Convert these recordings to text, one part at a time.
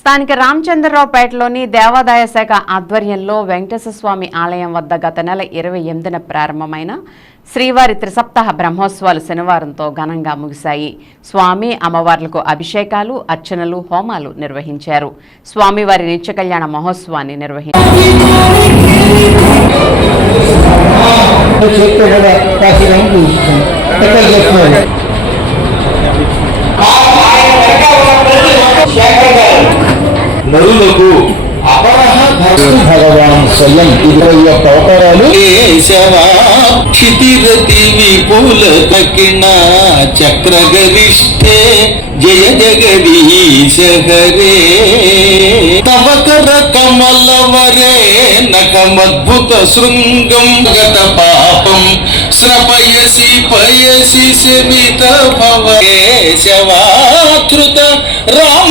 స్థానిక రామచంద్రరావుపేటలోని దేవాదాయ శాఖ ఆధ్వర్యంలో వెంకటేశ్వర స్వామి ఆలయం వద్ద గత నెల ఇరవై ఎనిమిదిన ప్రారంభమైన శ్రీవారి త్రిసప్తాహ బ్రహ్మోత్సవాలు శనివారంతో ఘనంగా ముగిశాయి. స్వామి అమ్మవార్లకు అభిషేకాలు అర్చనలు హోమాలు నిర్వహించారు. స్వామివారి నిత్య కళ్యాణ మహోత్సవాన్ని నిర్వహించారు స్వయం ఇరవై యొక్క అవతారాలు. క్షితిరతి విపుల తకిన చక్ర గరిష్ఠే జయ జగదీశ హరే తవకర కమల వరే నకమద్భుత శృంగం. గత పాపం శ్రపయసి పయసి శమిత భవ. కేశవాకృత రామ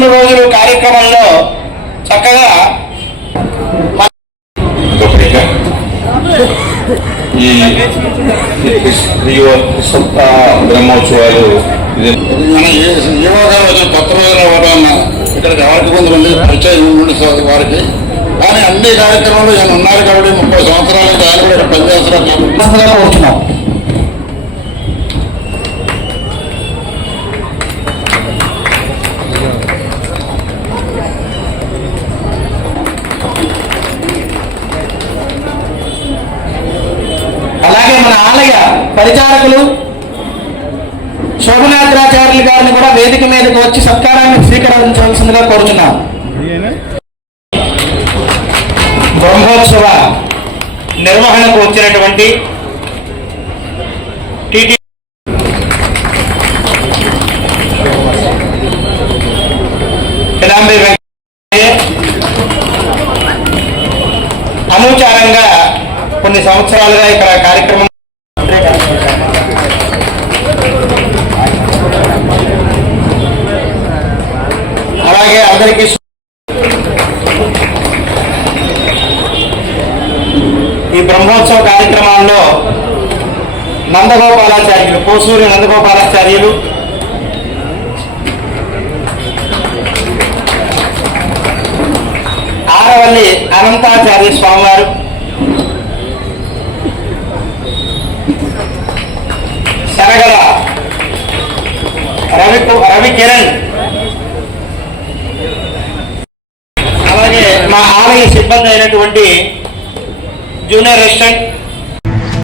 రెండు రోజులు కార్యక్రమంలో చక్కగా ఈ బ్రహ్మోత్సవాలు ఇది మన యువగా వచ్చిన కొత్త రోజులు అవ్వడం ఇక్కడికి ఎవరికి కొంతమంది పరిచయం ఉండి వారికి. కానీ అన్ని కార్యక్రమాలు ఈయన ఉన్నారు కాబట్టి ముప్పై సంవత్సరాలు ఇక్కడ పనిచేస్తున్నారు. కాబట్టి అలాగే మన ఆలయ పరిచారకులు శోభనాద్రాచార్యులు గారిని కూడా వేదిక మీదకు వచ్చి సత్కారాన్ని స్వీకరించవలసిందిగా కోరుచున్నాం. బ్రహ్మోత్సవ నిర్వహణకు వచ్చినటువంటి టిటి అనూచారంగా కొన్ని సంవత్సరాలుగా ఇక్కడ కార్యక్రమం అలాగే అందరికీ ఈ బ్రహ్మోత్సవ కార్యక్రమాల్లో నందగోపాలాచార్యులు కోసూరి నందగోపాలాచార్యులు ఆరవల్లి అనంతాచార్య స్వామివారు రవి రవి కిరణ్. అలాగే మా ఆలయ సిబ్బంది అయినటువంటి జూనియర్ రెసిడెంట్